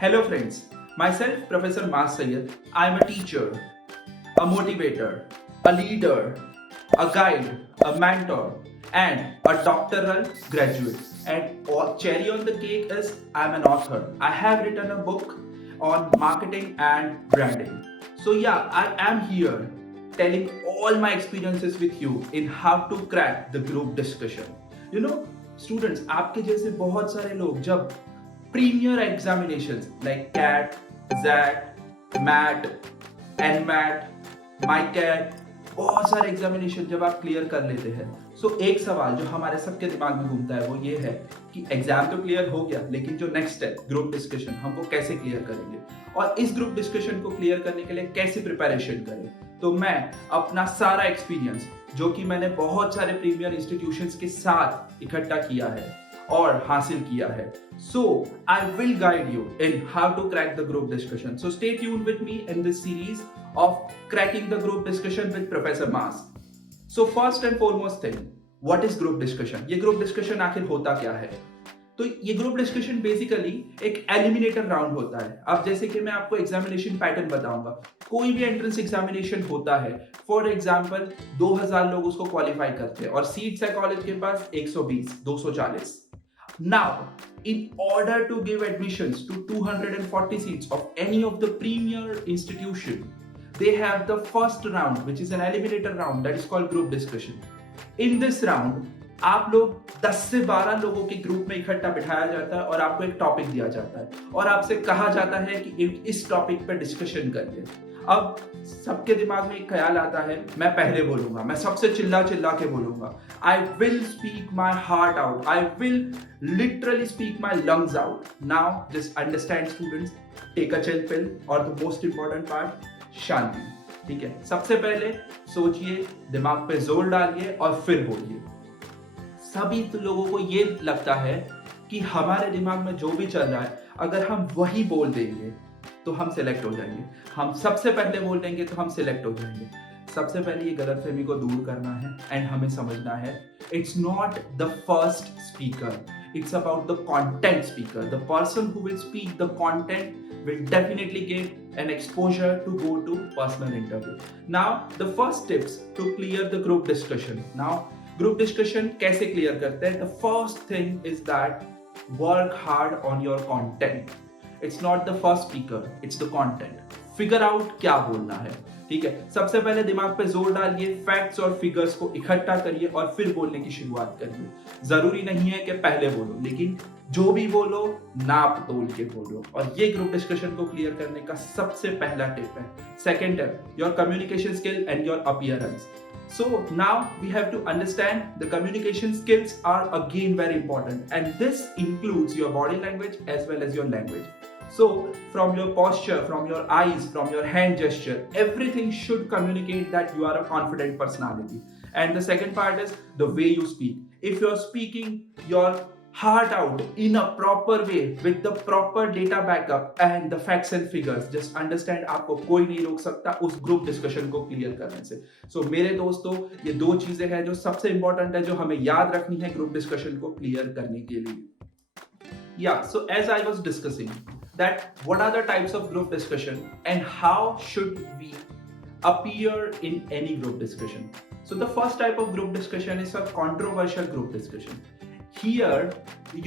Hello friends, myself Professor Mas Sayed. I am a teacher, a motivator, a leader, a guide, a mentor, and a doctoral graduate. And cherry on the cake is I'm an author. I have written a book on marketing and branding. So yeah, I am here telling all my experiences with you in how to crack the group discussion. You know, students, आपके जैसे बहुत सारे लोग जब premier examinations like CAT, XAT, MAT, NMAT, MICAT, बहुत सारे examination जब आप क्लियर कर लेते हैं, सो एक सवाल जो हमारे सबके दिमाग में घूमता है वो ये है कि एग्जाम तो क्लियर हो गया, लेकिन जो नेक्स्ट स्टेप ग्रुप डिस्कशन हम वो कैसे क्लियर करेंगे और इस ग्रुप डिस्कशन को क्लियर करने के लिए कैसे प्रिपरेशन करें। तो मैं अपना सारा एक्सपीरियंस जो कि मैंने बहुत सारे प्रीमियर इंस्टीट्यूशंस के साथ इकट्ठा किया है और हासिल किया है, so I will guide you in how to crack the group discussion. So stay tuned with me in this series of cracking the group discussion with Professor Mas. So first and foremost thing, what is group discussion? ये group discussion आखिर होता क्या है? तो ये group discussion basically एक eliminator round होता है। अब जैसे कि मैं आपको एग्जामिनेशन पैटर्न बताऊंगा, कोई भी एंट्रेंस एग्जामिनेशन होता है, फॉर एग्जांपल 2000 लोग उसको क्वालिफाई करते हैं और सीट्स है कॉलेज के पास 120, 240। Now, in order to give admissions to 240 seats of any of the premier institution, they have the first round, which is an eliminator round, that is called group discussion. In this round, आप लोग 10 से 12 लोगों के group में इकट्ठा बिठाया जाता है और आपको एक टॉपिक दिया जाता है और आपसे कहा जाता है कि इस टॉपिक पर डिस्कशन करिए। अब सबके दिमाग में एक ख्याल आता है, मैं पहले बोलूंगा, मैं सबसे चिल्ला चिल्ला के बोलूंगा, I will speak my heart out, I will literally speak my lungs out. Now just understand students, take a chill pill और द मोस्ट इंपॉर्टेंट पार्ट, शांति। ठीक है, सबसे पहले सोचिए, दिमाग पे जोर डालिए और फिर बोलिए। सभी लोगों को ये लगता है कि हमारे दिमाग में जो भी चल रहा है, अगर हम वही बोल देंगे तो हम सिलेक्ट हो जाएंगे, हम सबसे पहले बोल देंगे तो हम सिलेक्ट हो जाएंगे। सबसे पहले ये गलतफहमी को दूर करना है एंड हमें समझना है, it's not the first speaker, it's about the content speaker. The person who will speak the content will definitely get an exposure to go to personal interview. Now the first tips to clear the group discussion. Now group discussion कैसे clear करते हैं? The first thing is that work hard on your content. It's not the first speaker, it's the content. Figure out क्या बोलना है। ठीक है, सबसे पहले दिमाग पे जोर डालिए, फैक्ट्स और फिगर्स को इकट्ठा करिए और फिर बोलने की शुरुआत करिए। जरूरी नहीं है कि पहले बोलो, लेकिन जो भी बोलो नाप तोल के बोलो, और ये ग्रुप डिस्कशन को क्लियर करने का सबसे पहला टिप है। Second tip, your communication skill and your appearance. So now we have to understand the communication skills are again very important, and this includes your body language as well as your language. So from your posture, from your eyes, from your hand gesture, everything should communicate that you are a confident personality. And the second part is the way you speak. If you are speaking your heart out in a proper way with the proper data backup and the facts and figures, just understand आपको कोई नहीं रोक सकता उस group discussion को clear करने से। So मेरे दोस्तों, ये दो चीजें हैं जो सबसे इंपॉर्टेंट है, जो हमें याद रखनी है ग्रुप डिस्कशन को क्लियर करने के लिए। Yeah, so as I was discussing that what are the types of group discussion and how should we appear in any group discussion. So the first type of group discussion is a controversial group discussion. Here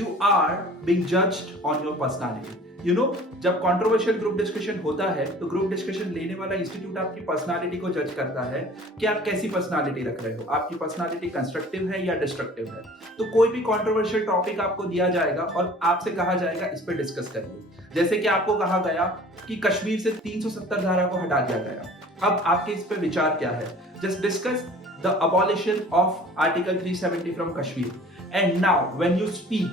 you are being judged on your personality. You know, जब controversial group discussion होता है तो group discussion लेने वाला institute आपकी personality को जज करता है कि आप कैसी पर्सनालिटी रख रहे हो, आपकी पर्सनालिटी कंस्ट्रक्टिव है या डिस्ट्रक्टिव है। तो कोई भी controversial टॉपिक आपको दिया जाएगा और आपसे कहा जाएगा इस पे डिस्कस करिए। जैसे कि आपको कहा गया कि कश्मीर से 370 धारा को हटा दिया गया, अब आपके इस पे विचार क्या है? Just discuss the abolition of article 370 from Kashmir. And now when you speak,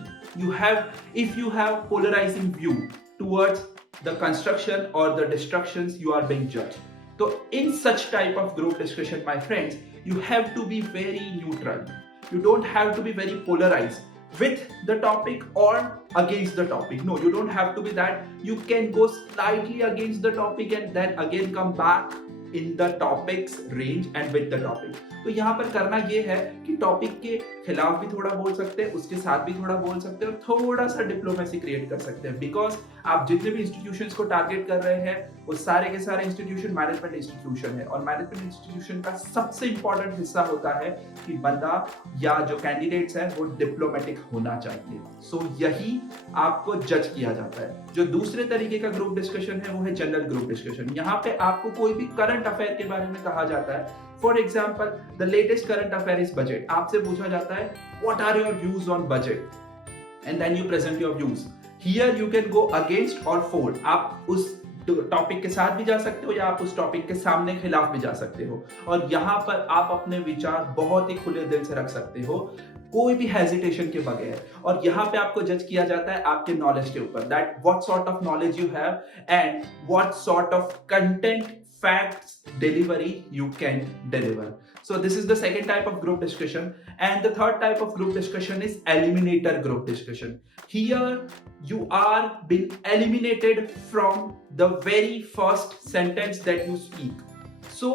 if you have polarizing view towards the construction or the destructions, you are being judged. So in such type of group discussion, my friends, you have to be very neutral. You don't have to be very polarized with the topic or against the topic. No, you don't have to be that. You can go slightly against the topic and then again come back in the topics range and with the topic. तो यहाँ पर करना ये है कि topic के खिलाफ भी थोड़ा बोल सकते हैं, उसके साथ भी थोड़ा बोल सकते हैं और थोड़ा सा डिप्लोमेसी क्रिएट कर सकते हैं। बिकॉज आप जितने भी इंस्टीट्यूशंस को टारगेट कर रहे हैं वो सारे के सारे इंस्टीट्यूशन मैनेजमेंट इंस्टीट्यूशन है, और मैनेजमेंट इंस्टीट्यूशन का सबसे इंपॉर्टेंट हिस्सा होता है कि बंदा या जो कैंडिडेट्स है वो डिप्लोमेटिक होना चाहिए। सो यही आपको जज किया जाता है। जो दूसरे तरीके का ग्रुप डिस्कशन है वो है जनरल ग्रुप डिस्कशन। यहाँ पे आपको कोई भी करंट अफेयर के बारे में कहा जाता है। For example, the latest current affair is budget. आपसे पूछा जाता है what are your views on budget and then you present your views. Here you can go against और फॉर। आप उस टॉपिक के साथ भी जा सकते हो या आप उस टॉपिक के सामने खिलाफ भी जा सकते हो, और यहाँ पर आप अपने विचार बहुत ही खुले दिल से रख सकते हो, कोई भी हेजिटेशन के बगैर। और यहाँ पे आपको जज किया जाता है आपके नॉलेज के ऊपर, that what sort of knowledge you have and what sort of content facts delivery you can deliver. So this is the second type of group discussion, and the third type of group discussion is eliminator group discussion. Here you are being eliminated from the very first sentence that you speak. So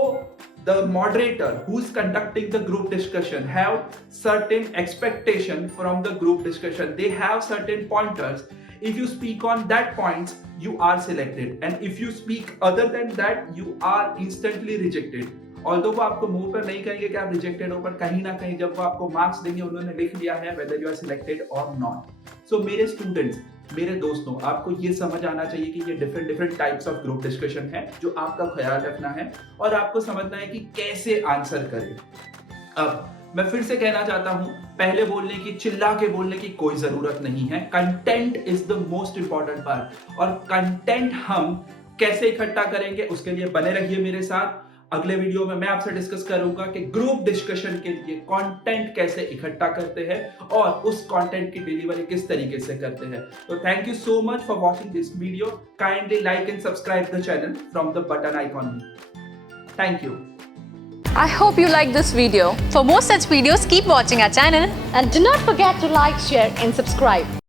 the moderator who is conducting the group discussion have certain expectation from the group discussion. They have certain pointers. If you speak on that points, you are selected, and if you speak other than that, you are instantly rejected. Although वो आपको मुंह पर नहीं कहेंगे कि आप rejected हो, पर कहीं ना कहीं जब वो आपको मार्क्स देंगे उन्होंने लिख लिया है whether you are selected or not. So मेरे स्टूडेंट्स, मेरे दोस्तों, आपको ये समझ आना चाहिए कि ये different types of group discussion है जो आपका ख्याल रखना है और आपको समझना है कि कैसे आंसर करें। अब मैं फिर से कहना चाहता हूं, पहले बोलने की, चिल्ला के बोलने की कोई जरूरत नहीं है। Content is the most important part, और कंटेंट हम कैसे इकट्ठा करेंगे उसके लिए बने रहिए मेरे साथ। अगले वीडियो में मैं आपसे डिस्कस करूंगा कि ग्रुप डिस्कशन के लिए कंटेंट कैसे इकट्ठा करते हैं और उस कंटेंट की डिलीवरी किस तरीके से करते हैं। तो thank you so much for watching this video. Kindly like and subscribe the channel from the button icon. Thank you. I hope you like this video. For more such videos, keep watching our channel and do not forget to like, share and subscribe.